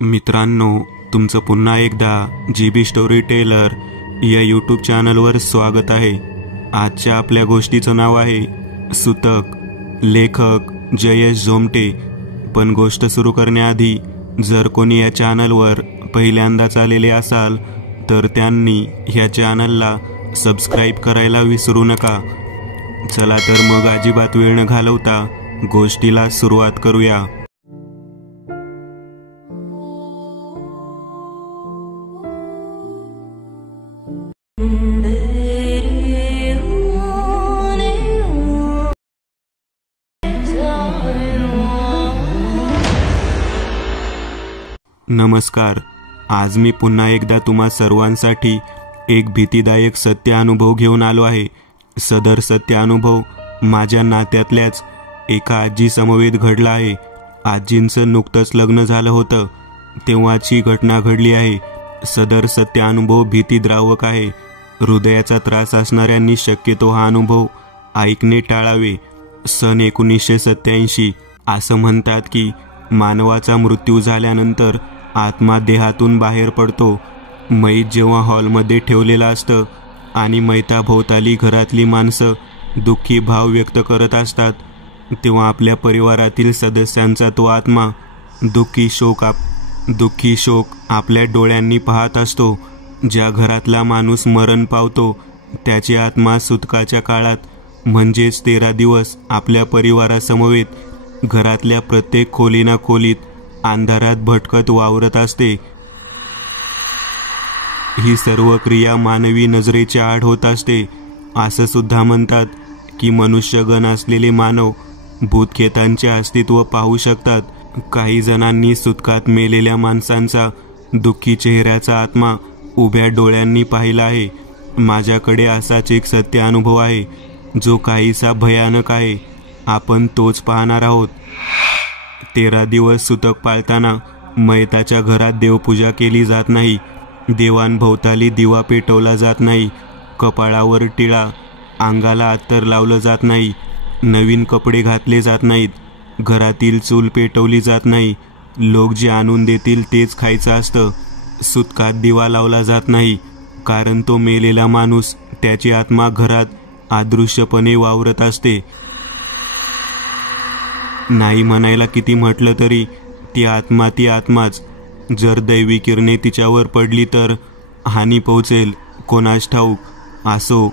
मित्रांनो, तुमचं पुन्हा एकदा GB स्टोरी टेलर या यूट्यूब चॅनलवर स्वागत आहे। आजच्या आपल्या गोष्टीचं नाव आहे सुतक, लेखक जयेश झोमटे। पण गोष्ट सुरू करण्याआधी जर कोणी या चॅनलवर पहिल्यांदाच आलेले असाल तर त्यांनी ह्या चॅनलला सबस्क्राइब करायला विसरू नका। चला तर मग अजिबात वेळ न घालवता गोष्टीला सुरुवात करूया। नमस्कार। आज मी पुन्हा एकदा तुम्हा सर्वांसाठी एक भीतीदायक सत्य अनुभव घेऊन आलो आहे। सदर सत्य अनुभव माझ्या नात्यातल्याच एका आजी समवेत घडला आहे। आजींचं नुकतंच लग्न झालं होतं तेव्हाची घटना घडली आहे। सदर सत्य अनुभव भीतीद्रावक आहे। हृदयाचा त्रास असणाऱ्यांनी शक्यतो हा अनुभव ऐकणे टाळावे। सन 1987 असं म्हणतात की मानवाचा मृत्यू झाल्यानंतर आत्मा देहातून बाहेर पडतो। मैत जेव्हा हॉलमध्ये ठेवलेला असतं आणि मैताभोवताली घरातली माणसं दुःखी भाव व्यक्त करत असतात तेव्हा आपल्या परिवारातील सदस्यांचा तो आत्मा दुःखी शोक आपल्या डोळ्यांनी पाहत असतो। ज्या घरातला माणूस मरण पावतो त्याची आत्मा सुतकाच्या काळात म्हणजेच 13 दिवस आपल्या परिवारासमवेत घरातल्या प्रत्येक खोलीत अंधारात भटकत वावरत असते। ही सर्व क्रिया मानवी नजरेच्या आड होत असते। असं सुद्धा म्हणतात की मनुष्यगण असलेले मानव भूतखेतांचे अस्तित्व पाहू शकतात। काही जणांनी सुतकात मेलेल्या माणसांचा दुःखी चेहऱ्याचा आत्मा उभ्या डोळ्यांनी पाहिला आहे। माझ्याकडे असाच एक सत्य अनुभव आहे जो काहीसा भयानक आहे। आपण तोच पाहणार आहोत। 13 दिवस सुतक पाळताना मैताच्या घरात देवपूजा केली जात नाही। देवांभोवताली दिवा पेटवला जात नाही। कपाळावर टिळा, अंगाला अत्तर लावलं जात नाही। नवीन कपडे घातले जात नाहीत। घरातील चूल पेटवली जात नाही। लोक जे आणून देतील तेच खायचं असतं। सुतकात दिवा लावला जात नाही कारण तो मेलेला माणूस त्याची आत्मा घरात अदृश्यपणे वावरत असते। नाही म्हणायला किती म्हटलं तरी ती आत्माच। जर दैवी किरणे तिच्यावर पडली तर हानी पोहोचेल कोणास ठाऊक। असो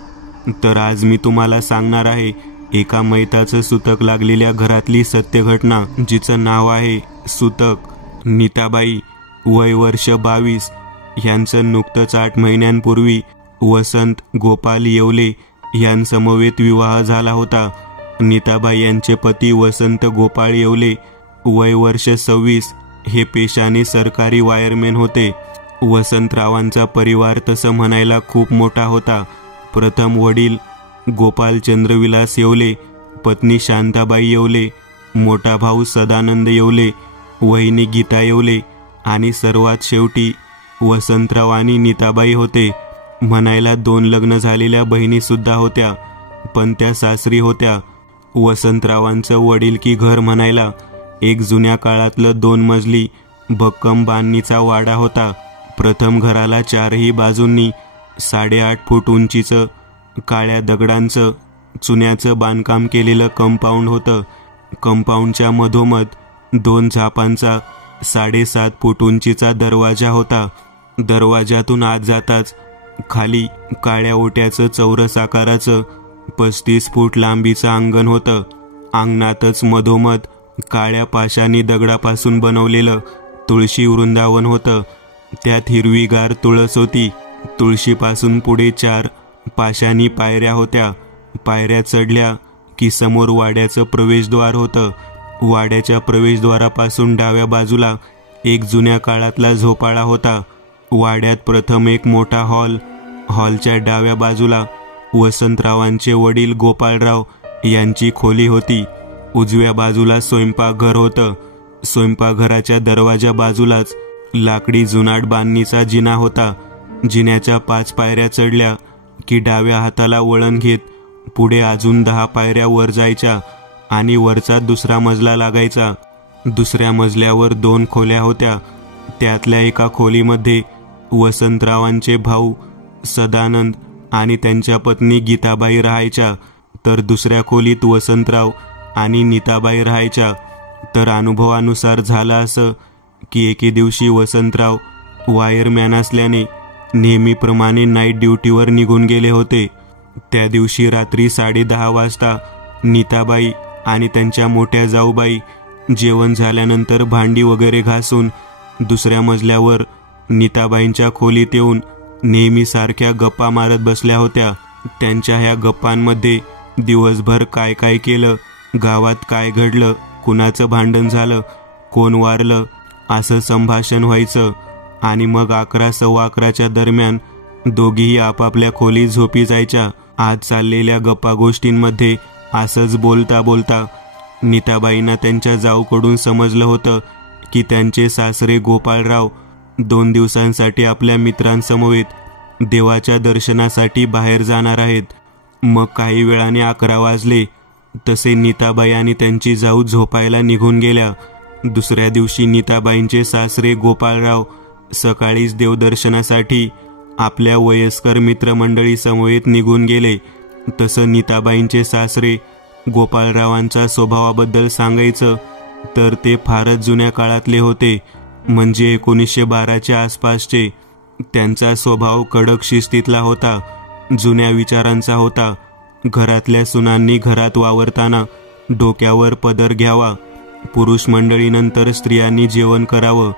तर आज मी तुम्हाला सांगणार आहे एका मैताचं सुतक लागलेल्या घरातली सत्य घटना, जिचं नाव आहे सुतक। नीताबाई, वय वर्ष 22, यांचं नुकतंच 8 महिन्यांपूर्वी वसंत गोपाल येवले यांसमवेत विवाह झाला होता। नीताबाई यांचे पती वसंत गोपाळ येवले, वय वर्ष 26, हे पेशाने सरकारी वायरमॅन होते। वसंतरावांचा परिवार तसं म्हणायला खूप मोठा होता। प्रथम वडील गोपाल चंद्रविलास येवले, पत्नी शांताबाई येवले, मोठा भाऊ सदानंद येवले, वहिनी गीता येवले आणि सर्वात शेवटी वसंतराव आणि नीताबाई होते। म्हणायला 2 लग्न झालेल्या बहिणी सुद्धा होत्या पण त्या सासरी होत्या। वसंतरावांचं वडिलकी घर म्हणायला एक जुन्या काळातलं 2 मजली भक्कम बांधणीचा वाडा होता। प्रथम घराला 4ही बाजूंनी 8.5 फूट उंचीचं काळ्या दगडांचं चुन्याचं बांधकाम केलेलं कंपाऊंड होतं। कंपाऊंडच्या मधोमध 2 झापांचा 7.5 फूट उंचीचा दरवाजा होता। दरवाजातून आत जाताच खाली काळ्या ओट्याचं चौरस आकाराचं 35 फूट लांबीचं अंगण होतं। अंगणातच मधोमध काळ्या पाषाणी दगडापासून बनवलेलं तुळशी वृंदावन होतं। त्यात हिरवीगार तुळस होती। तुळशीपासून पुढे 4 पाषाणी पायऱ्या होत्या। पायऱ्या चढल्या की समोर वाड्याचं प्रवेशद्वार होतं। वाड्याच्या प्रवेशद्वारापासून डाव्या बाजूला एक जुन्या काळातला झोपाळा होता। वाड्यात प्रथम एक मोठा हॉलच्या डाव्या बाजूला वसंतरावांचे वडील गोपाळराव यांची खोली होती। उजव्या बाजूला स्वयंपाकघर होतं। स्वयंपाकघराच्या दरवाजा बाजूलाच लाकडी जुनाट बांधणीचा जिना होता। जिन्याच्या 5 पायऱ्या चढल्या की डाव्या हाताला वळण घेत पुढे अजून 10 पायऱ्या वर जायच्या आणि वरचा दुसरा मजला लागायचा। दुसऱ्या मजल्यावर 2 खोल्या होत्या। त्यातल्या एका खोलीमध्ये वसंतरावांचे भाऊ सदानंद आणि त्यांच्या पत्नी गीताबाई राहायच्या, तर दुसऱ्या खोलीत वसंतराव आणि नीताबाई राहायच्या. तर अनुभवानुसार झालं असं की एके दिवशी वसंतराव वायरमॅन असल्याने नेहमीप्रमाणे नाईट ड्युटीवर निघून गेले होते. त्या दिवशी रात्री 10:30 वाजता नीताबाई आणि त्यांच्या मोठ्या जाऊबाई जेवण झाल्यानंतर भांडी वगैरे घासून दुसऱ्या मजल्यावर नीताबाईंच्या खोलीत येऊन नेहमीसारख्या गप्पा मारत बसल्या होत्या. त्यांच्या ह्या गप्पांमध्ये दिवसभर काय काय केलं, गावात काय घडलं, कुणाचं भांडण झालं, कोण वारलं असं संभाषण व्हायचं. आणि मग 11:15 दरम्यान दोघीही आपापल्या खोलीत झोपी जायच्या. आज चाललेल्या गप्पा गोष्टींमध्ये असंच बोलता बोलता नीताबाईंना त्यांच्या जाऊकडून समजलं होतं की त्यांचे सासरे गोपाळराव 2 दिवसांसाठी आपल्या मित्रांसमवेत देवाच्या दर्शनासाठी बाहेर जाणार आहेत. मग काही वेळाने 11 वाजले तसे नीताबाई आणि त्यांची जाऊ झोपायला निघून गेल्या. दुसऱ्या दिवशी नीताबाईंचे सासरे गोपाळराव सकाळीच देवदर्शनासाठी आपल्या वयस्कर मित्रमंडळी समवेत निघून गेले. तसं नीताबाईंचे सासरे गोपाळरावांच्या स्वभावाबद्दल सांगायचं तर ते फारच जुन्या काळातले होते, म्हणजे 1912च्या आसपासचे. त्यांचा स्वभाव कडक शिस्तीतला होता, जुन्या विचारांचा होता. घरातल्या सुनांनी घरात वावरताना डोक्यावर पदर घ्यावा, पुरुष मंडळीनंतर स्त्रियांनी जेवण करावं,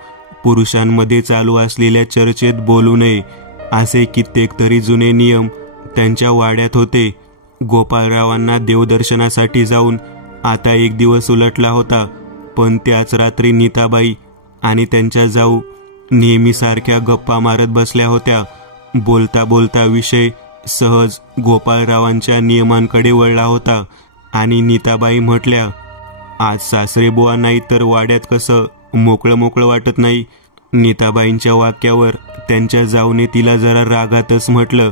पुरुषांमध्ये चालू असलेल्या चर्चेत बोलू नये, असे कित्येक तरी जुने नियम त्यांच्या वाड्यात होते. गोपाळरावांना देवदर्शनासाठी जाऊन आता 1 दिवस उलटला होता, पण त्याच रात्री नीताबाई आणि त्यांच्या जाऊ नेहमीसारख्या गप्पा मारत बसल्या होत्या. बोलता बोलता विषय सहज गोपाळरावांच्या नियमांकडे वळला होता आणि नीताबाई म्हटल्या, आज सासरेबुवा नाही तर वाड्यात कसं मोकळं मोकळं वाटत नाही. नीताबाईंच्या वाक्यावर त्यांच्या जाऊने तिला जरा रागातच म्हटलं,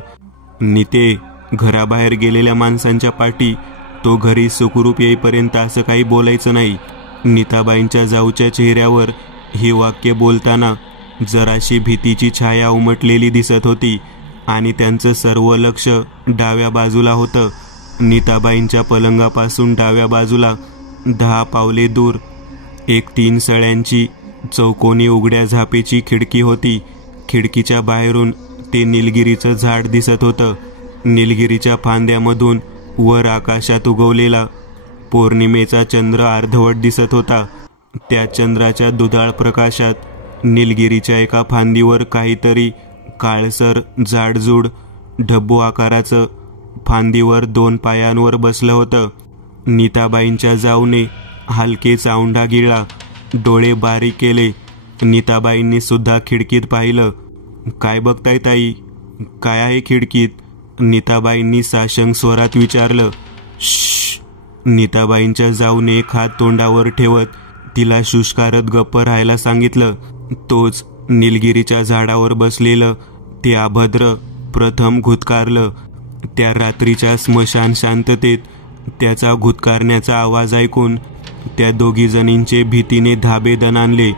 नीते, घराबाहेर गेलेल्या माणसांच्या पाठी तो घरी सुखरूप येईपर्यंत असं काही बोलायचं नाही. नीताबाईंच्या जाऊच्या चेहऱ्यावर हे वाक्य बोलताना जराशी भीतीची छाया उमटलेली दिसत होती आणि त्यांचं सर्व लक्ष डाव्या बाजूला होतं. नीताबाईंच्या पलंगापासून डाव्या बाजूला 10 पावले दूर एक 3 सळ्यांची चौकोनी उघड्या झापेची खिडकी होती. खिडकीच्या बाहेरून ते निलगिरीचं झाड दिसत होतं. निलगिरीच्या फांद्यामधून वर आकाशात उगवलेला पौर्णिमेचा चंद्र अर्धवट दिसत होता. त्या चंद्राच्या दुधाळ प्रकाशात निलगिरीच्या एका फांदीवर काहीतरी काळसर जाडजूड ढब्बू आकाराचं फांदीवर 2 पायांवर बसलं होतं. नीताबाईंच्या जाऊने हलकेच औंढा गिळला, डोळे बारीक केले. नीताबाईंनी सुद्धा खिडकीत पाहिलं. काय बघताय ताई, काय आहे खिडकीत? नीताबाईंनी साशंक स्वरात विचारलं. श्श. नीताबाईंच्या जाऊने एक हात तोंडावर ठेवत तिला शुष्कारत गप्प राहायला सांगितलं. तोच निलगिरीच्या झाडावर बसलेलं ते अभद्र प्रथम घुतकारलं. त्या रात्रीच्या स्मशान शांततेत त्याचा घुतकारण्याचा आवाज ऐकून त्या दोघी जणींचे भीतीने धाबे दणाणले.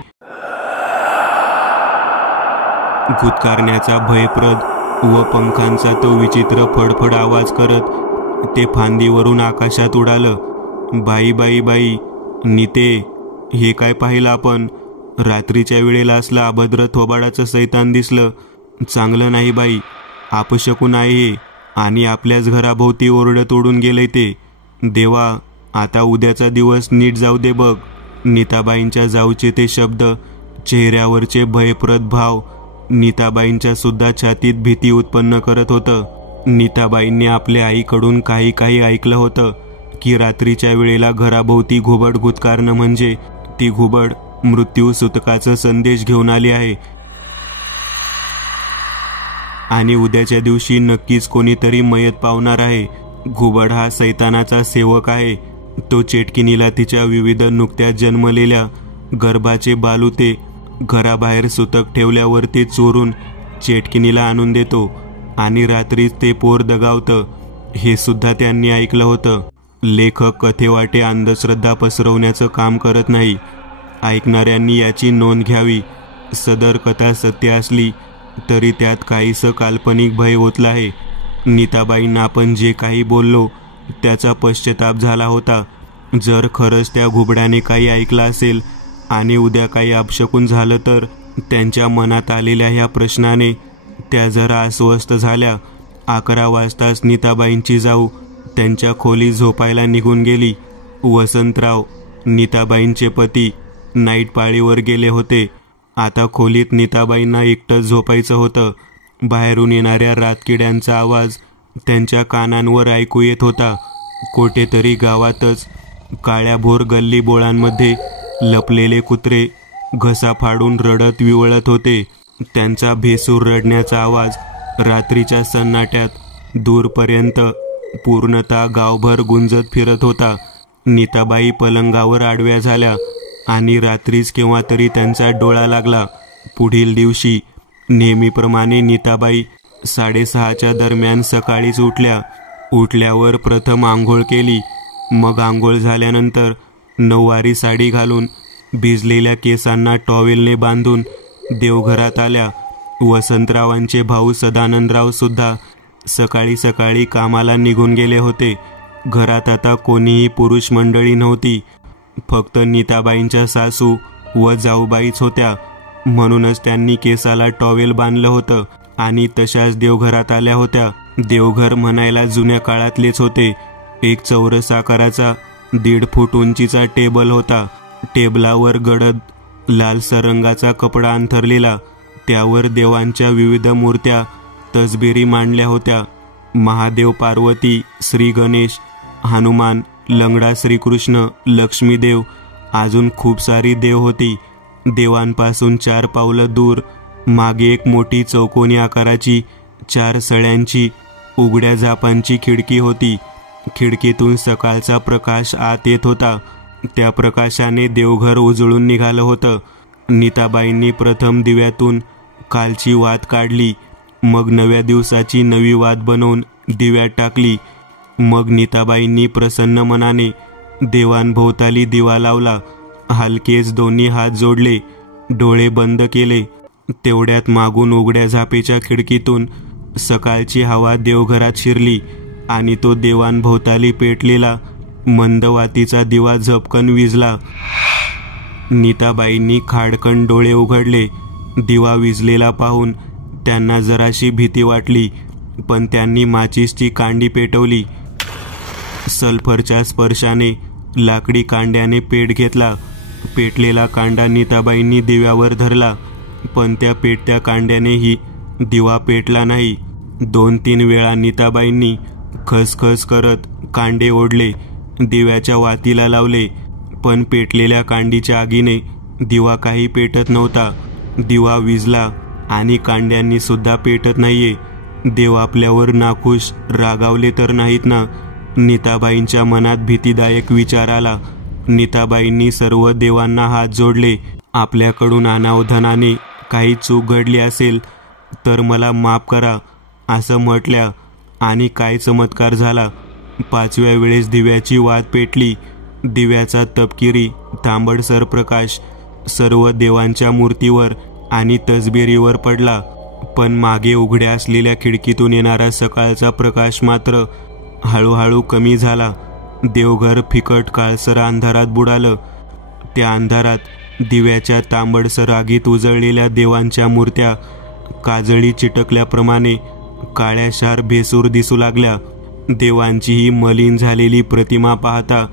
घुतकारण्याचा भयप्रद व पंखांचा तो विचित्र फडफड आवाज करत ते फांदीवरून आकाशात उडालं. बाई बाई बाई, नीते, हे काय पाहिलं आपण? रात्रीच्या वेळेला असलं अभद्र थोबाडाचं सैतान दिसलं. चांगलं नाही बाई, अपशकुन आहे हे, आणि आपल्याच घराभोवती ओरडत ओढून गेलंय ते. देवा, आता उद्याचा दिवस नीट जाऊ दे बघ. नीताबाईंच्या जाऊचे ते शब्द, चेहऱ्यावरचे भयप्रद भाव नीताबाईंच्या सुद्धा छातीत भीती उत्पन्न करत होतं. नीताबाईंनी आपल्या आईकडून काही काही ऐकलं होतं की रात्रीच्या वेळेला घराभोवती घुबड घुतकारणं म्हणजे ती घुबड मृत्यू सूतकाचा संदेश घेऊन आली आहे आणि उद्याच्या दिवशी नक्कीच कोणीतरी मयत पावणार आहे. घुबड हा सैतानाचा सेवक आहे. तो चेटकिनीला तिच्या विविध नुकत्याच जन्मलेल्या गर्भाचे बालुते घराबाहेर सुतक ठेवल्यावर ते चोरून चेटकिनीला आणून देतो आणि रात्रीच ते पोर दगावतं. हे सुद्धा त्यांनी ऐकलं होतं. लेखक कथेवाटे अंधश्रद्धा पसरवण्याचं काम करत नाही. ऐकणाऱ्यांनी याची नोंद घ्यावी. सदर कथा सत्य असली तरी त्यात काहीसं काल्पनिक भय ओतलं आहे. नीताबाईंना आपण जे काही बोललो त्याचा पश्चाताप झाला होता. जर खरंच त्या घुबडाने काही ऐकलं असेल आणि उद्या काही अपशकुन झालं तर त्यांच्या मनात आलेल्या ह्या प्रश्नाने त्या जरा अस्वस्थ झाल्या. 11 वाजताच नीताबाईंची जाऊ त्यांच्या खोलीत झोपायला निघून गेली. वसंतराव नीताबाईंचे पती नाईट पाळीवर गेले होते. आता खोलीत नीताबाईंना एकटंच झोपायचं होतं. बाहेरून येणाऱ्या रातकिड्यांचा आवाज त्यांच्या कानांवर ऐकू येत होता. कोठेतरी गावातच काळ्याभोर गल्ली बोळांमध्ये लपलेले कुत्रे घसा फाडून रडत विवळत होते. त्यांचा भेसूर रडण्याचा आवाज रात्रीच्या सन्नाट्यात दूरपर्यंत पूर्णतः गावभर गुंजत फिरत होता. नीताबाई पलंगावर आडव्या झाल्या आणि रात्रीच केव्हा तरी त्यांचा डोळा लागला. पुढील दिवशी नेहमीप्रमाणे नीताबाई 6:30च्या दरम्यान सकाळीच उठल्या. उठल्यावर प्रथम आंघोळ केली. मग आंघोळ झाल्यानंतर नऊवारी साडी घालून भिजलेल्या केसांना टॉवेलने बांधून देवघरात आल्या. वसंतरावांचे भाऊ सदानंदराव सुद्धा सकाळी सकाळी कामाला निघून गेले होते. घरात आता कोणीही पुरुष मंडळी नव्हती. फक्त नीताबाईंच्या सासू व जाऊबाईच होत्या. म्हणूनच त्यांनी केसाला टॉवेल बांधलं होतं आणि तशाच देवघरात आल्या होत्या. देवघर म्हणायला जुन्या काळातलेच होते. एक चौरस आकाराचा 1.5 फूट उंचीचा टेबल होता. टेबलावर गडद लालसर रंगाचा कपडा अंथरलेला. त्यावर देवांच्या विविध मूर्त्या तसबिरी मांडल्या होत्या. महादेव, पार्वती, श्री गणेश, हनुमान, लंगडा श्रीकृष्ण, लक्ष्मीदेव, अजून खूप सारी देव होती. देवांपासून 4 पावलं दूर मागे एक मोठी चौकोनी आकाराची 4 सळ्यांची उघड्या झापांची खिडकी होती. खिडकीतून सकाळचा प्रकाश आत येत होता. त्या प्रकाशाने देवघर उजळून निघालं होतं. नीताबाईंनी प्रथम दिव्यातून कालची वात काढली. मग नव्या दिवसाची नवी वात बनवून दिव्यात टाकली. मग नीताबाईंनी प्रसन्न मनाने देवांभोवताली दिवा लावला. हलकेच दोन्ही हात जोडले, डोळे बंद केले. तेवढ्यात मागून उघड्या झापेच्या खिडकीतून सकाळची हवा देवघरात शिरली आणि तो देवांभोवताली पेटलेला मंदवातीचा दिवा झपकन विझला. नीताबाईंनी खाडकन डोळे उघडले. दिवा विझलेला पाहून त्यांना जराशी भीती वाटली, पण त्यांनी माचीसची कांडी पेटवली. सल्फरच्या स्पर्शाने लाकडी कांड्याने पेट घेतला. पेटलेला कांडा नीताबाईंनी दिव्यावर धरला, पण त्या पेटत्या कांड्यानेही दिवा पेटला नाही. 2-3 वेळा नीताबाईंनी खसखस करत कांडे ओढले, दिव्याच्या वातीला लावले, पण पेटलेल्या कांडीच्या आगीने दिवा काही पेटत नव्हता. दिवा विझला आणि कांड्यांनी सुद्धा पेटत नाहीये. देव आपल्यावर नाखुश रागावले तर नाहीत ना? नीताबाईंच्या मनात भीतीदायक विचार आला. नीताबाईंनी सर्व देवांना हात जोडले. आपल्याकडून अनावधानाने काही चूक घडली असेल तर मला माफ करा असं म्हटल्या. आणि काय चमत्कार झाला. 5व्या वेळेस दिव्याची वात पेटली. दिव्याचा तपकिरी तांबडसर प्रकाश सर्व देवांच्या मूर्तीवर आणि तसबिरीवर पडला. पण मागे उघड्या असलेल्या खिडकीतून येणारा सकाळचा प्रकाश मात्र हळूहळू कमी झाला. देवघर फिकट काळसर अंधारात बुडालं. त्या अंधारात दिव्याच्या तांबडसर आगीत उजळलेल्या देवांच्या मूर्त्या काजळी चिटकल्याप्रमाणे काळ्याशार भेसूर दिसू लागल्या. देवांची ही मलिन झालेली प्रतिमा पाहता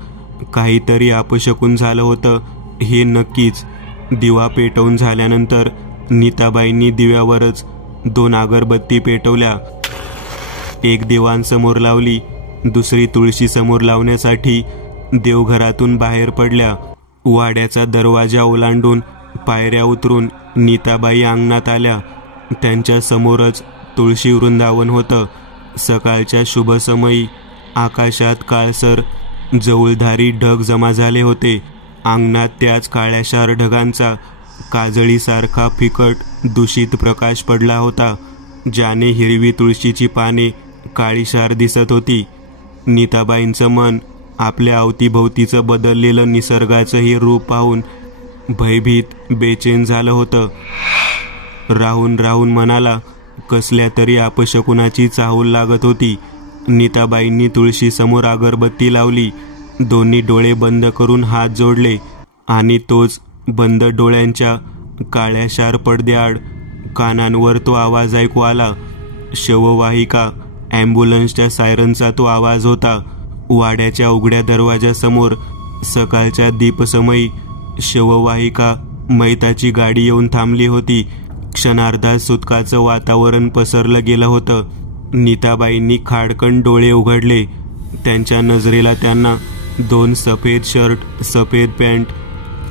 काहीतरी अपशकुन झालं होतं हे नक्कीच. दिवा पेटवून झाल्यानंतर नीताबाईंनी दिव्यावरच 2 अगरबत्ती पेटवल्या. एक देवांसमोर लावली, दुसरी तुळशीसमोर लावण्यासाठी देवघरातून बाहेर पडल्या. वाड्याचा दरवाजा ओलांडून पायऱ्या उतरून नीताबाई अंगणात आल्या. त्यांच्या समोरच तुळशी वृंदावन होतं. सकाळच्या शुभसमयी आकाशात काळसर जवळधारी ढग जमा झाले होते. अंगणात त्याच काळ्याशार ढगांचा काजळीसारखा फिकट दूषित प्रकाश पडला होता, ज्याने हिरवी तुळशीची पाने काळीशार दिसत होती. नीताबाईंचं मन आपल्या अवतीभोवतीचं बदललेलं निसर्गाचं हे रूप पाहून भयभीत बेचैन झालं होतं. राहून राहून मनाला कसल्या तरी अपशकुनाची चाहूल लागत होती. नीताबाईंनी तुळशीसमोर अगरबत्ती लावली, दोन्ही डोळे बंद करून हात जोडले आणि तोच बंद डोळ्यांच्या काळ्याशार पडद्याआड कानांवर तो आवाज ऐकू आला. शववाहिका ॲम्ब्युलन्सच्या सायरनचा तो आवाज होता. वाड्याच्या उघड्या दरवाजासमोर सकाळच्या दीपसमयी शववाहिका मैताची गाडी येऊन थांबली होती. क्षणार्धात सुटकाचं वातावरण पसरलं गेलं होतं. नीताबाईंनी खाडकन डोळे उघडले. त्यांच्या नजरेला त्यांना 2 सफेद शर्ट सफेद पॅन्ट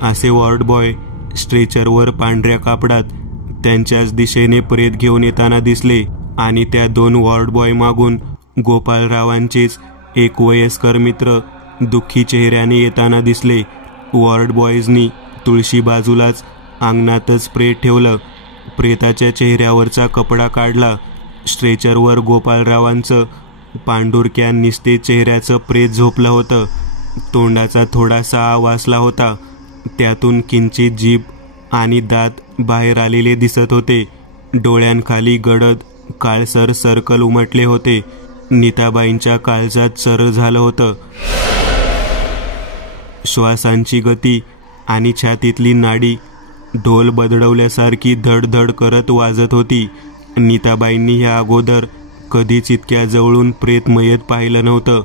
असे वॉर्ड बॉय स्ट्रेचरवर पांढऱ्या कापडात त्यांच्याच दिशेने प्रेत घेऊन येताना दिसले आणि त्या 2 वॉर्ड बॉय मागून गोपाळरावांचेच एक वयस्कर मित्र दुःखी चेहऱ्याने येताना दिसले. वॉर्ड बॉयजनी तुळशी बाजूलाच अंगणातच प्रेत ठेवलं. प्रेताच्या चेहऱ्यावरचा कपडा काढला. स्ट्रेचरवर गोपाळरावांचं पांढुरक्या निस्तेज चेहऱ्याचं प्रेत झोपलं होतं. तोंडाचा थोडासा आवासला होता. त्यातून किंचित जीभ आणि दात बाहेर आलेले दिसत होते. डोळ्यांखाली गडद काळसर सर्कल उमटले होते. नीताबाईंच्या काळजात सरळ झालं होतं. श्वासांची गती आणि छातीतली नाडी ढोल बदडवल्यासारखी धडधड करत वाजत होती. नीताबाईंनी ह्या अगोदर कधीच इतक्या जवळून प्रेत मयत पाहिलं नव्हतं.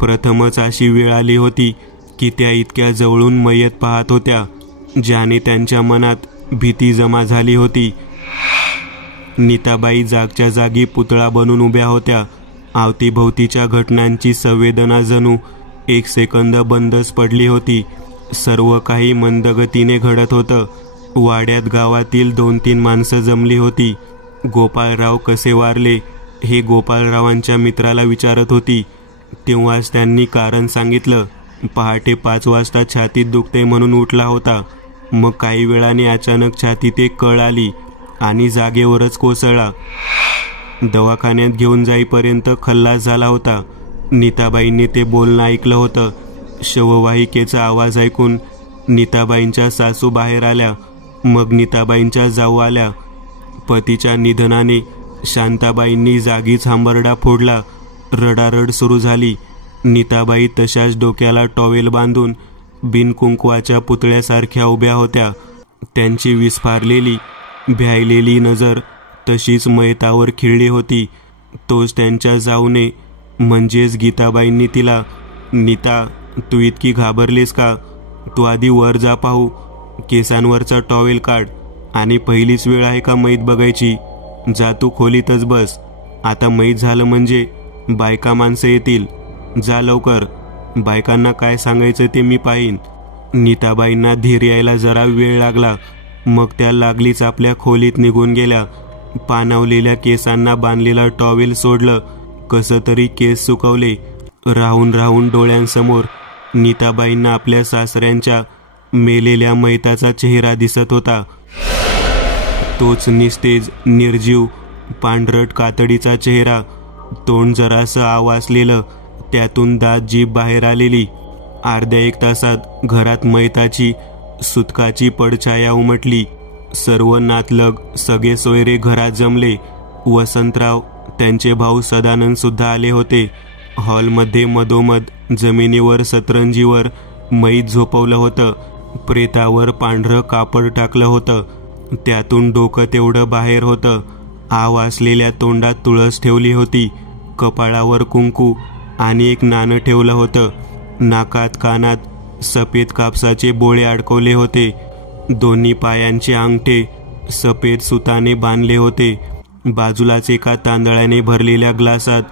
प्रथमच अशी वेळ आली होती की त्या इतक्या जवळून मयत पाहत होत्या, ज्याने त्यांच्या मनात भीती जमा झाली होती. नीताबाई जागच्या जागी पुतळा बनून उभ्या होत्या. अवतीभोवतीच्या घटनांची संवेदना जणू एक सेकंद बंदच पडली होती. सर्व काही मंदगतीने घडत होतं. वाड्यात गावातील 2-3 माणसं जमली होती. गोपाळराव कसे वारले हे गोपाळरावांच्या मित्राला विचारत होती. तेव्हाच त्यांनी कारण सांगितलं. पहाटे 5 वाजता छातीत दुखते म्हणून उठला होता. मग काही वेळाने अचानक छातीत एक कळ आली आणि जागेवरच कोसळला. दवाखान्यात घेऊन जाईपर्यंत खल्लास झाला होता. नीताबाईंनी ते बोलणं ऐकलं होतं. शववाहिकेचा आवाज ऐकून नीताबाईंच्या सासू बाहेर आल्या. मग नीताबाईंच्या जाऊ आल्या. पतीच्या निधनाने शांताबाईंनी जागीच हंबरडा फोडला. रडारड सुरू झाली. नीताबाई तशाच डोक्याला टॉवेल बांधून बिनकुंकवाच्या पुतळ्यासारख्या उभ्या होत्या. त्यांची विस्फारलेली भ्यायलेली नजर तशीच मयतावर खिळली होती. तोच त्यांच्या जाऊने म्हणजेच गीताबाईंनी तिला, नीता तू इतकी घाबरलीस का? तू आधी वर जा, पाहू. केसांवरचा टॉवेल काढ आणि पहिलीच वेळ आहे का मैत बघायची? जा तू खोलीतच बस. आता मैत झालं म्हणजे बायका माणसं येतील. जा लवकर. बायकांना काय सांगायचं ते मी पाहीन. नीताबाईंना धीर यायला जरा वेळ लागला. मग त्या लागलीच आपल्या खोलीत निघून गेल्या. पाणावलेल्या केसांना बांधलेलं टॉवेल सोडलं. कसं तरी केस सुकवले. राहून राहून डोळ्यांसमोर नीताबाईंना आपल्या सासऱ्यांच्या मेलेल्या मैताचा चेहरा दिसत होता. तोच निस्तेज निर्जीव पांढरट कातडीचा चेहरा. तोंड जरासं आवासलेलं, त्यातून दात जीभ बाहेर आलेली. अर्ध्या 1 तासात घरात मैताची सुतकाची पडछाया उमटली. सर्व नातलग सगळे सोयरे घरात जमले. वसंतराव, त्यांचे भाऊ सदानंद सुद्धा आले होते. हॉलमध्ये मधोमध जमिनीवर सतरंजीवर मैत झोपवलं होतं. प्रेतावर पांढरं कापड टाकलं होतं. त्यातून डोकं तेवढं बाहेर होतं. आव असलेल्या तोंडात तुळस ठेवली होती. कपाळावर कुंकू आणि एक नाणं ठेवलं होतं. नाकात कानात सफेद कापसाचे बोळे अडकवले होते. दोन्ही पायांचे अंगठे सफेद सुताने बांधले होते. बाजूलाच एका तांदळाने भरलेल्या ग्लासात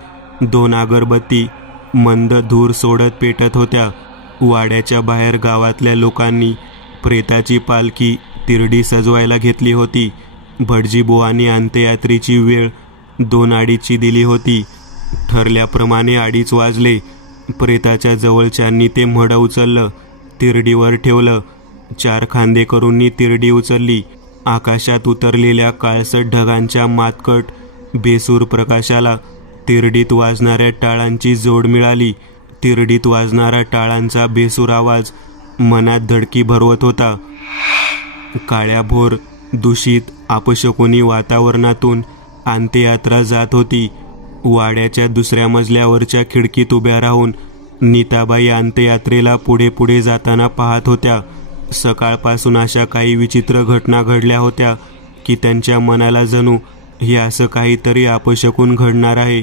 2 अगरबत्ती मंद धूर सोडत पेटत होत्या. वाड्याच्या बाहेर गावातल्या लोकांनी प्रेताची पालखी तिरडी सजवायला घेतली होती. भटजीबुवांनी अंत्ययात्रेची वेळ 2:30ची दिली होती. ठरल्याप्रमाणे 2:30 वाजले. प्रेताच्या जवळच्यांनी ते म्हडं उचललं, तिरडीवर ठेवलं. 4 खांदेकरूंनी तिरडी उचलली. आकाशात उतरलेल्या काळसट ढगांच्या मातकट बेसूर प्रकाशाला तिरडीत वाजणाऱ्या टाळांची जोड मिळाली. तिरडीत वाजणारा टाळांचा बेसूर आवाज मनात धडकी भरवत होता. काळ्याभोर दूषित अपशकुनी वातावरणातून अंत्ययात्रा जात होती. वाड्याच्या दुसऱ्या मजल्यावरच्या खिडकीत उभ्या राहून नीताबाई अंत्ययात्रेला पुढे पुढे जाताना पाहत होत्या. सकाळपासून अशा काही विचित्र घटना घडल्या होत्या की त्यांच्या मनाला जणू हे असं काहीतरी अपशकुन घडणार आहे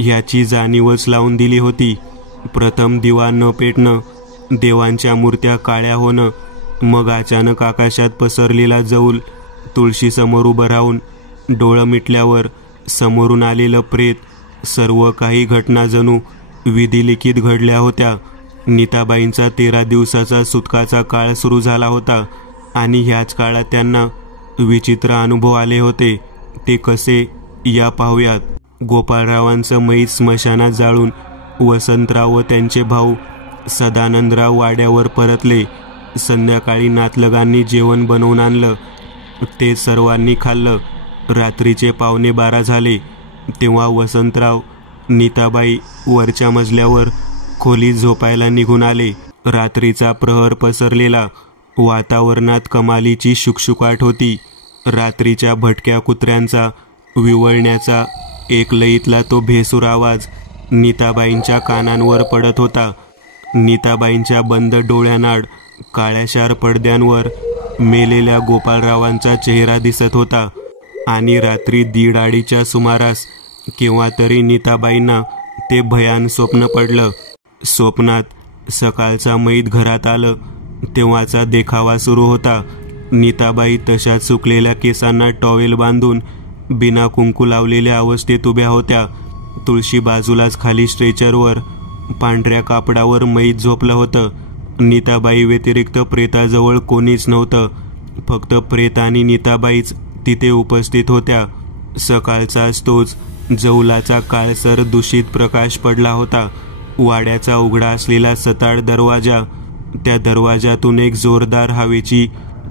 याची जाणीवच लावून दिली होती. प्रथम दिवा न पेटणं, देवांच्या मूर्त्या काळ्या होणं, मग अचानक आकाशात पसरलेला जौल, तुळशीसमोर उभं राहून डोळं मिटल्यावर समोरून आलेलं प्रेत, सर्व काही घटना जणू विधिलिखित घडल्या होत्या. नीताबाईंचा 13 दिवसाचा सुटकाचा काळ सुरू झाला होता आणि ह्याच काळात त्यांना विचित्र अनुभव आले होते. ते कसे या पाहूयात. गोपाळरावांचं मैत स्मशानात जाळून वसंतराव व त्यांचे भाऊ सदानंदराव वाड्यावर परतले. संध्याकाळी नातलगांनी जेवण बनवून आणलं. ते सर्वांनी खाल्लं. रात्रीचे 11:45 झाले तेव्हा वसंतराव, नीताबाई वरच्या मजल्यावर खोलीत झोपायला निघून आले. रात्रीचा प्रहर पसरलेला. वातावरणात कमालीची शुकशुकाट होती. रात्रीच्या भटक्या कुत्र्यांचा विवळण्याचा एक लयीतला तो भेसूर आवाज नीताबाईंच्या कानांवर पडत होता. नीताबाईंच्या बंद डोळ्यानाड काळ्याशार पडद्यांवर मेलेल्या गोपाळरावांचा चेहरा दिसत होता. आणि रात्री 1:30च्या सुमारास केव्हा तरी नीताबाईंना ते भयान स्वप्न पडलं. स्वप्नात सकाळचा मैत घरात आलं तेव्हाचा देखावा सुरू होता. नीताबाई तशा सुकलेल्या केसांना टॉवेल बांधून बिना कुंकू लावलेल्या अवस्थेत उभ्या होत्या. तुळशी बाजूलाच खाली स्ट्रेचरवर पांढऱ्या कापडावर मैत झोपलं होतं. नीताबाई व्यतिरिक्त प्रेताजवळ कोणीच नव्हतं. फक्त प्रेत आणि नीताबाईच तिथे उपस्थित होत्या. सकाळचाच तोच जौलाचा काळसर दूषित प्रकाश पडला होता. वाड्याचा उघडा असलेला सताड दरवाजा, त्या दरवाजातून एक जोरदार हवेची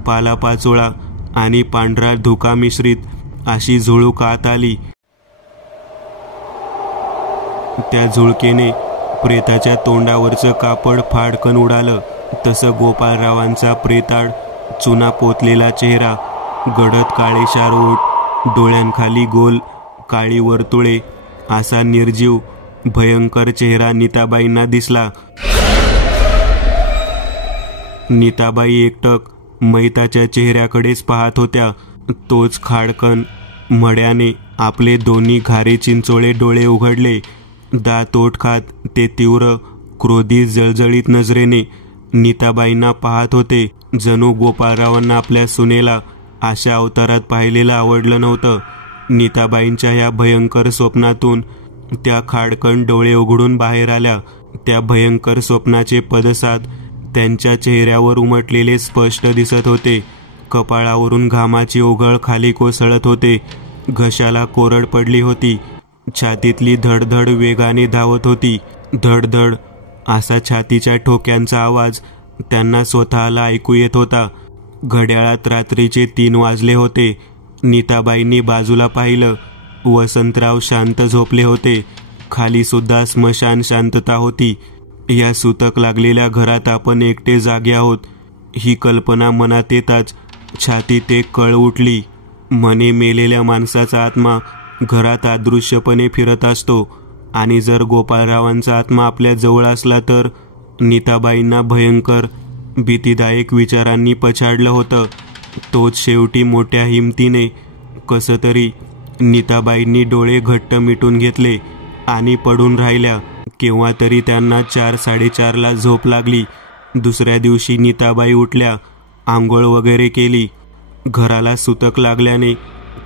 पालापाचोळा आणि पांढरा धुका मिश्रित अशी झुळूक आत आली. त्या झुळकेने प्रेताच्या तोंडावरचं कापड फाडकन उडालं. तसं गोपाळरावांचा प्रेताळ चुना पोतलेला चेहरा, गडद काळेशार ओठ, डोळ्यांखाली गोल काळी वर्तुळे असा निर्जीव भयंकर चेहरा नीताबाईंना दिसला. नीताबाई एकटक मैताच्या चेहऱ्याकडेच पाहत होत्या. तोच खाडकन मड्याने आपले दोन्ही घारे चिंचोळे डोळे उघडले. दात ओठ खात ते तीव्र क्रोधित जळजळीत नजरेने नीताबाईंना पाहत होते. जणू गोपाळरावांना आपल्या सुनेला अशा अवतारात पाहिलेलं आवडलं नव्हतं. नीताबाईंच्या या भयंकर स्वप्नातून त्या खाडकन डोळे उघडून बाहेर आल्या. त्या भयंकर स्वप्नाचे पदसाद त्यांच्या चेहऱ्यावर उमटलेले स्पष्ट दिसत होते. कपाळावरून घामाची ओघळ खाली कोसळत होते. घशाला कोरड पडली होती. छातीतली धडधड वेगाने धावत होती. धडधड असा छातीच्या ठोक्यांचा आवाज त्यांना स्वतःला ऐकू येत होता. घड्याळात रात्रीचे 3 वाजले होते. नीताबाईंनी बाजूला पाहिलं. वसंतराव शांत झोपले होते. खाली सुद्धा स्मशान शांतता होती. या सुतक लागलेल्या घरात आपण एकटे जागे आहोत ही कल्पना मनात येताच छातीत एक कळ उठली. मने मेलेल्या माणसाचा आत्मा घरात अदृश्यपणे फिरत असतो आणि जर गोपाळरावांचा आत्मा आपल्या जवळ असला तर. नीताबाईंना भयंकर भीतीदायक विचारांनी पछाडलं होतं. तोच शेवटी मोठ्या हिमतीने कसं तरी नीताबाईंनी डोळे घट्ट मिटून घेतले आणि पडून राहिल्या. केव्हा तरी त्यांना 4-4:30ला झोप लागली. दुसऱ्या दिवशी नीताबाई उठल्या, आंघोळ वगैरे केली. घराला सुतक लागल्याने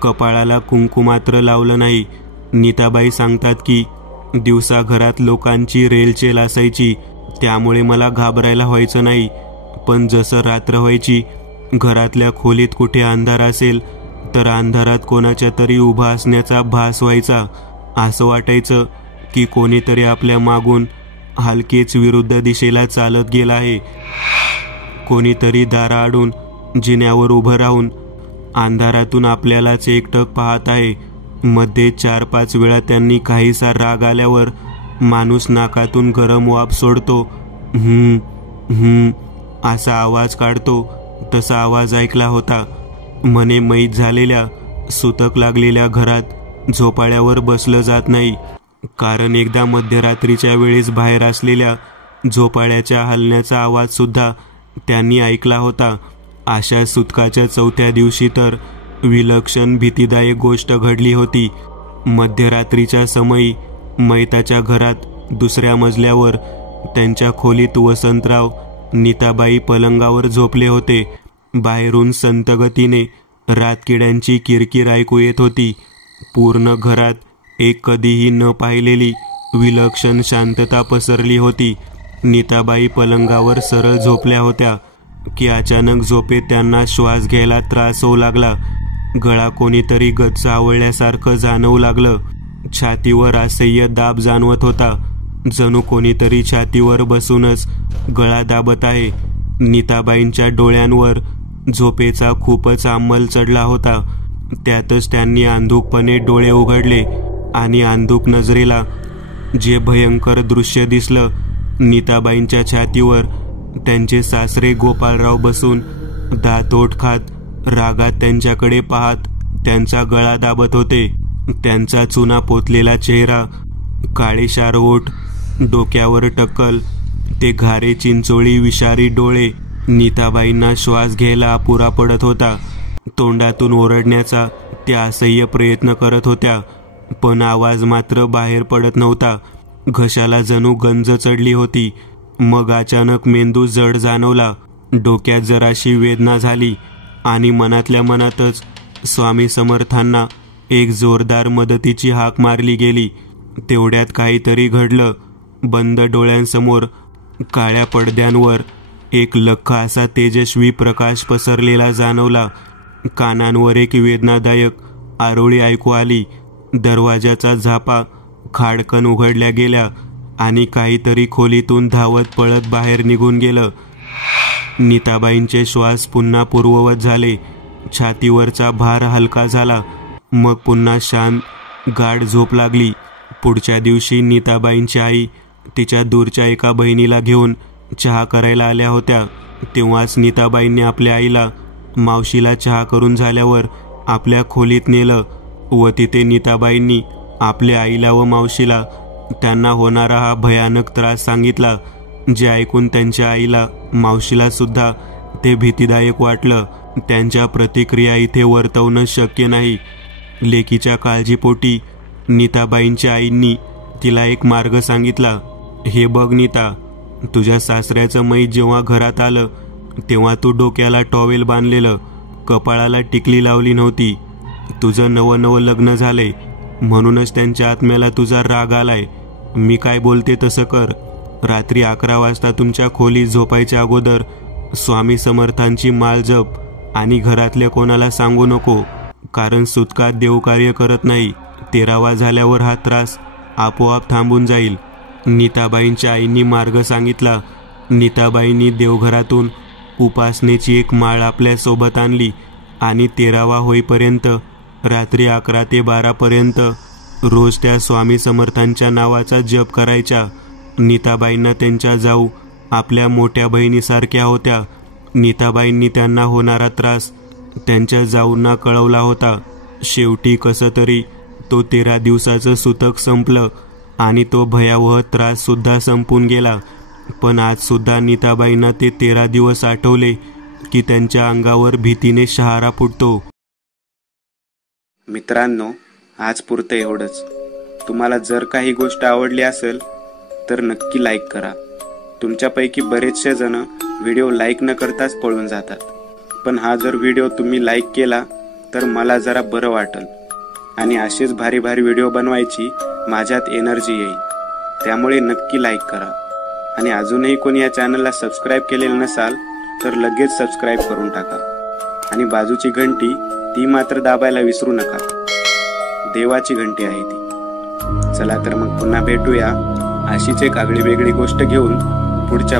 कपाळाला कुंकू मात्र लावलं नाही. नीताबाई सांगतात की दिवसा घरात लोकांची रेलचेल असायची, त्यामुळे मला घाबरायला व्हायचं नाही. पण जसं रात्र व्हायची, घरातल्या खोलीत कुठे अंधार असेल तर अंधारात कोणाच्या तरी उभा असण्याचा भास व्हायचा. असं वाटायचं की कोणीतरी आपल्या मागून हलकेच विरुद्ध दिशेला चालत गेला आहे. कोणीतरी दाराआडून जिन्यावर उभं राहून अंधारातून आपल्यालाच एकटक पाहत आहे. मध्ये 4-5 वेळा त्यांनी काहीसा राग आल्यावर माणूस नाकातून गरम वाफ सोडतो. असा आवाज काढतो तसा आवाज ऐकला होता. म्हणे मैत झालेल्या सुतक लागलेल्या घरात झोपाळ्यावर बसलं जात नाही, कारण एकदा मध्यरात्रीच्या वेळेस बाहेर असलेल्या झोपाळ्याच्या हलण्याचा आवाज सुद्धा त्यांनी ऐकला होता. अशा सुतकाच्या 4थ्या दिवशी तर विलक्षण भीतीदायक गोष्ट घडली होती. मध्यरात्रीच्या समयी मैताच्या घरात 2ऱ्या मजल्यावर त्यांच्या खोलीत वसंतराव नीताबाई पलंगावर झोपले होते. बाहेरून संतगतीने रातकिड्यांची किरकिर ऐकू येत होती. पूर्ण घरात एक कधीही न पाहिलेली विलक्षण शांतता पसरली होती. नीताबाई पलंगावर सरळ झोपल्या होत्या की अचानक झोपेत त्यांना श्वास घ्यायला त्रास होऊ लागला. गळा कोणीतरी गच्च आवळल्यासारखं जाणवू लागलं. छातीवर असह्य दाब जाणवत होता, जणू कोणीतरी छातीवर बसूनच गळा दाबत आहे. नीताबाईंच्या डोळ्यांवर झोपेचा खूपच अंमल चढला होता. त्यातच त्यांनी अंधुकपणे डोळे उघडले आणि अंधुक नजरेला जे भयंकर दृश्य दिसलं, नीताबाईंच्या छातीवर त्यांचे सासरे गोपाळराव बसून दात ओठ खात रागात त्यांच्याकडे पाहत त्यांचा गळा दाबत होते. त्यांचा चुना पोतलेला चेहरा, काळेशार ओठ, डोक्यावर टक्कल, ते घारे चिंचोळी विषारी डोळे नीताबाईंना श्वास घ्यायला अपुरा पडत होता. तोंडातून ओरडण्याचा त्या असह्य प्रयत्न करत होत्या, पण आवाज मात्र बाहेर पडत नव्हता. घशाला जणू गंज चढली होती. मग अचानक मेंदू जड जाणवला. डोक्यात जराशी वेदना झाली आणि मनातल्या मनातच स्वामी समर्थांना एक जोरदार मदतीची हाक मारली गेली. तेवढ्यात काहीतरी घडलं. बंद डोळ्यांसमोर काळ्या पडद्यांवर एक लख्ख असा तेजस्वी प्रकाश पसरलेला जाणवला. कानांवर एक वेदनादायक आरोळी ऐकू आली. दरवाजाचा झापा खाडकन उघडल्या गेल्या आणि काहीतरी खोलीतून धावत पळत बाहेर निघून गेलं. नीताबाईंचे श्वास पुन्हा पूर्ववत झाले. छातीवरचा भार हलका झाला. मग पुन्हा शांत गाढ झोप लागली. पुढच्या दिवशी नीताबाईंची आई तिच्या दूरच्या एका बहिणीला घेऊन चहा करायला आल्या होत्या. तेव्हाच नीताबाईंनी आपल्या आईला मावशीला चहा करून झाल्यावर आपल्या खोलीत नेलं व तिथे नीताबाईंनी आपल्या आईला व मावशीला त्यांना होणारा हा भयानक त्रास सांगितला, जे ऐकून त्यांच्या आईला मावशीला सुद्धा ते भीतीदायक वाटलं. त्यांच्या प्रतिक्रिया इथे वर्तवणं शक्य नाही. लेकीच्या काळजीपोटी नीताबाईंच्या आईंनी तिला एक मार्ग सांगितला. हे बघ नीता, तुझ्या सासऱ्याचं मैत जेव्हा घरात आलं तेव्हा तू डोक्याला टॉवेल बांधलेलं, कपाळाला टिकली लावली नव्हती. तुझं नवं लग्न झालंय म्हणूनच त्यांच्या आत्म्याला तुझा राग आलाय. मी काय बोलते तसं कर. रात्री 11 वाजता तुमच्या खोलीत झोपायच्या अगोदर स्वामी समर्थांची माळ जप आणि घरातल्या कोणाला सांगू नको, कारण सुतकात देवकार्य करत नाही. 13वा झाल्यावर हा त्रास आपोआप थांबून जाईल. नीताबाईंच्या आईंनी मार्ग सांगितला. नीताबाईंनी देवघरातून उपासनेची एक माळ आपल्या सोबत आणली आणि 13वा होईपर्यंत रात्री 11 ते 12 पर्यंत रोज त्या स्वामी समर्थांच्या नावाचा जप करायच्या. नीताबाईंना त्यांच्या जाऊ आपल्या मोठ्या बहिणीसारख्या होत्या. नीताबाईंनी त्यांना होणारा त्रास त्यांच्या जाऊंना कळवला होता. शेवटी कसं तरी तो 13 दिवसाचं सुतक संपलं आणि तो भयावह त्रास सुद्धा संपून गेला. पण आज सुद्धा नीताबाईंना ते 13 दिवस आठवले की त्यांच्या अंगावर भीतीने शहारा फुटतो. मित्रांनो, आज पुरतं एवढंच. तुम्हाला जर काही गोष्ट आवडली असेल तर नक्की लाईक करा. तुमच्यापैकी बरेचसे जण व्हिडिओ लाईक न करताच पळून जातात, पण हा जर व्हिडिओ तुम्ही लाईक केला तर मला जरा बरं वाटेल आणि असेच भारी भारी व्हिडिओ बनवायची माझ्यात एनर्जी येईल. त्यामुळे नक्की लाईक करा आणि अजूनही कोणी या चॅनलला सबस्क्राईब केलेलं नसाल तर लगेच सबस्क्राईब करून टाका आणि बाजूची घंटी ती मात्र दाबायला विसरू नका. देवाची घंटी आहे ती. चला तर मग पुन्हा भेटूया अशीच एक आगळी वेगळी गोष्ट घेऊन पुढच्या